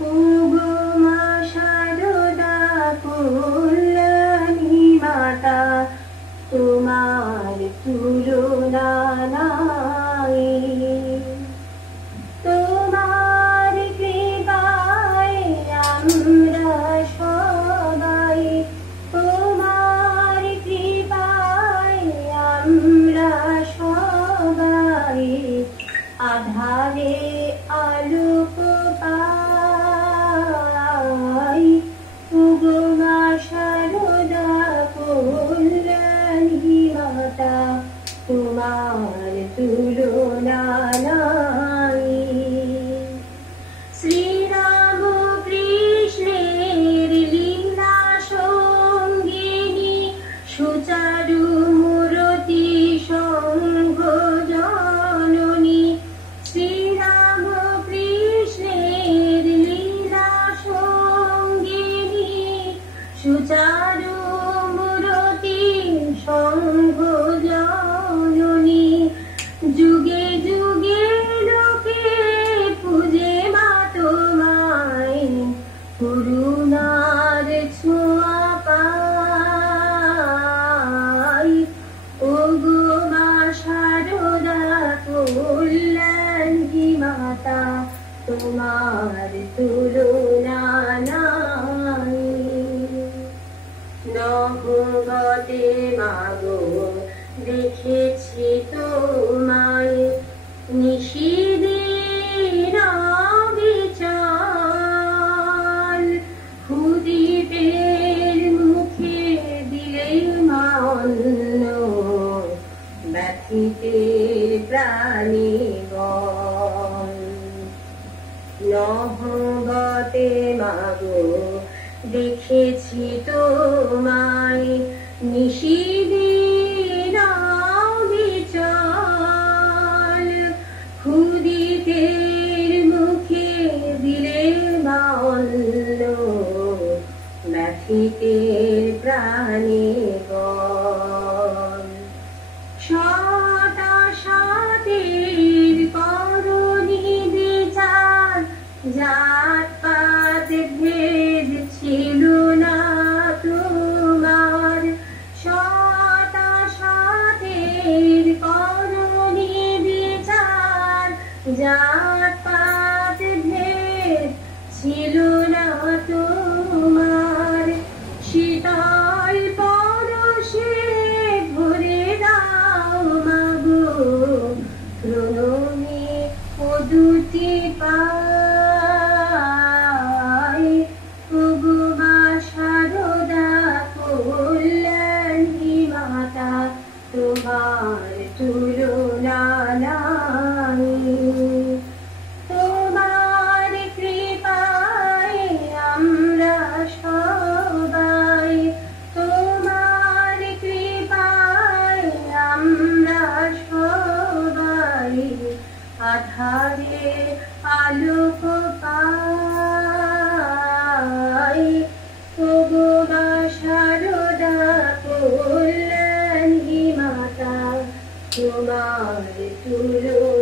ওগো মা শারদা কল্যাণী মাতা, তোমার তুলনা নাই। তোমার কৃপায় আমরা সবাই, তোমার কৃপায় আমরা সবাই আধারে আলোক পাই। ওগো মা শারদা কল্যাণী মাতা, তোমার তুলনা নাই। শ্রীরাম কৃষ্ণের লীলা সঙ্গিনী, সুচারু মূরতি সঙ্গ জননী। শ্রীরাম কৃষ্ণের লীলা সঙ্গিনী, সুচারু মূরতি সঙ্গ জননী। যুগে যুগে লোকে পূজে মা তোমায়, করুণার ছোঁয়া পাই। ওগো মা শারদা কল্যাণী মাতা, তোমার তুলনা নাই। নহবতে মাগো দেখেছি তোমায়, নিশিদিন বিচার। ক্ষুদিতের মুখে দিলে মা অন্ন, ব্যথিতে প্রাণীগণ। নহবতে মাগো দেখেছি তোমায়, নিশিদিন বিচার। ক্ষুদিতের মুখে দিলে মা অন্ন, ব্যথিতে প্রাণীগণ। সতাশাতের করনি বিচার, জাত পাত ভেদ ছিল না তোমার। সতাশাতের করনি বিচার, জাত পাত ভেদ ছিল না তোমার। শীতল পরশে ভরে দাও মাগো, প্রণমে ও দুটি পাই। ওগো মা শারদা কল্যাণী মাতা, তোমার তুলনা নাই। তোমার কৃপায় আমরা সবাই, তোমার কৃপায় আমরা সবাই আধারে আলোক পাই। ওগো মা শারদা কল্যাণী মাতা, তোমার তুলনা